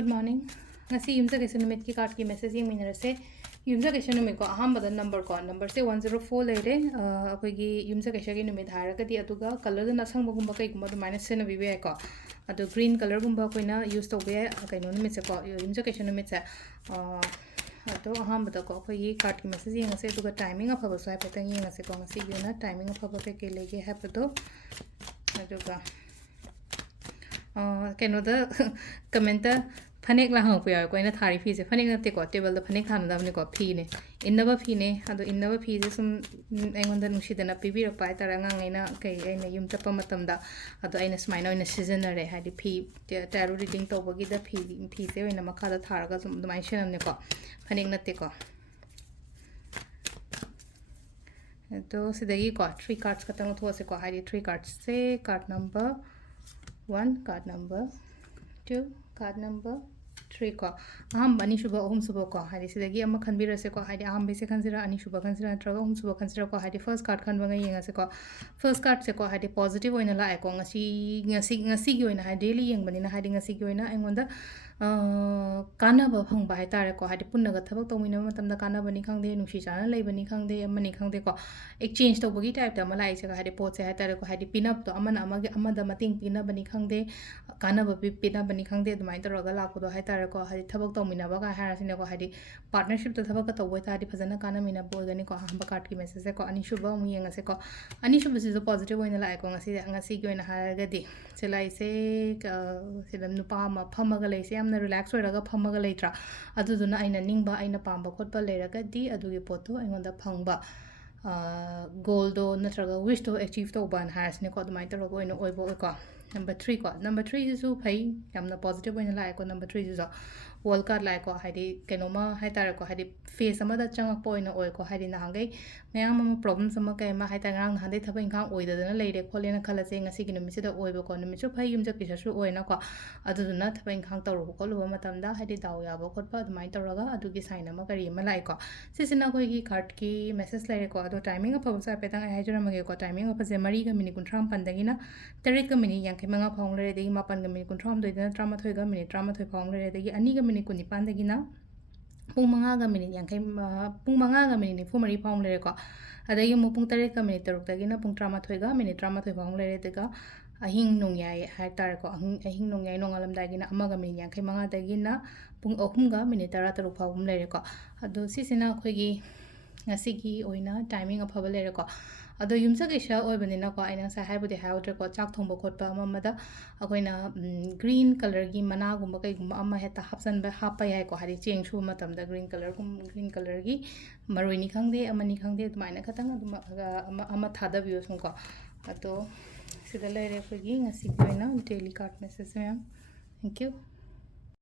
Good morning. Ngasi yumsa kaisa numit ki card ki message yeng minara se yumsa kaisa numit ko aham bada number se 104 leire apoi gi yumsa kaisa ki numit hara ka di atuga color na sang bagumba kai gumba minus se na bibe ko adu green color gumba koina use to be kaino numit se ko yumsa kaisa numit se ado aham bada ko apoi gi card ki message yeng se atuga timing of so ha petang yeng se ko ngasi gi na timing of ke ke lege ha pedo aduga कहीं comment फनेक ला हाँ पे कोई थारी फीसे फनेक नते को table the फनेक थाना दबने को फीने इन्नबा फीने अदो इन्नबा फीसे सुम एंगोंदा नुशीदना पिबिरक पाय तारा ngangaina kai aina yum chapa matamda ado aina smaina oina seasonare hadi fee tarot reading tobagi da fee se oina makha da tharaga sum dumai shenamne ko fanek natte ko to sidagi ko 3 cards katang those ko hadi 3 cards se card number 1 card number 2 card number 3 ko aham bani shuba ohum suba ko hadi sidagi amma khanbira se ko hadi aham bese khansira ani shuba khansira traga ohum suba khansira ko hadi first card khan banga yenga se ko first card se ko hadi positive oina la ko ngasi gi oina hadi daily yeng bani na hadi ngasi gi oina engonda kana ba phang ba tare ko hadi punna ga thabak tawmina matam da kana bani khangde nushi chana lei bani khangde amani khangde ko exchange to bagi type ta malai se ka hadi pot se ha tare ko hadi pin up to amana amada mating pina bani khangde kana ba pina bani khangde dumai taraga la ko do ha tare ko hadi thabak tawmina ba ga ha sine ko hadi partnership to thabak ka tawai ta hadi phajana kana mina bo gani ko hamba card ki message se ko ani shuba mu yenga se ko ani shuba se positive oina la ko ngasi gi oina ha ga di selai se sedam nu pa ma phamaga lei se relax hoiraga phamaga leitra aduduna aina ningba aina pamba khotpa leiraga di adugi poto aingonda phangba goal do natraga wish to achieve to ban has ne ko dumai taro go ino oibo ko number 3 ko number 3 is so phai yamna positive oina lai ko number 3 is world card lai ko haidi kenoma hai tare ko haidi face amada changak po ina oi ko haidi na hangai mayam ma problems ama kai ma hai ta ngang hande thaba ingkang oi da na leire kholena khala se ngasi gi numisi da oi bo ko numisi phai yum ja kisa su oi na ko aduduna thaba ingkang taru ko lu matam da haidi daw ya bo khotpa dumai taraga adugi sign ama kari ma lai ko sisina ko gi card ki message leire ko ado timing of sa petang ai jora mage ko timing of se mari ga mini kuntram pandagina tarik ga mini yang ke manga phong leire de mapan ga mini kuntram do dina trama thoi ga mini trama thoi phong leire de ani ga mini kuni pandagina pung manga ga mini yang kai pung manga ga mini fu mari phong leire ko adai mu pung tarik ga mini taruk dagina pung trama thoi ga mini trama thoi phong leire de ga ahing nongyai hai tar ko ahing nongyai nongalam dagina amaga mini yang kai manga dagina pung ahum ga mini tara taruk phawum leire ko ado sisina khoi gi ngasi gi oina timing of haba leire ko ado yumsa kaisa oibanina ko aina sa haibudi haudre ko chak thongba khotpa amamada akoina green color gi mana gumba kai gumba amma heta hapsan ba hapa yai ko hari cheng shu matam da green color gi maroi ni khangde amani khangde tumaina khatang ama thada biyo sum ko ado sida leire ko gi ngasi gi oina daily card message ma'am thank you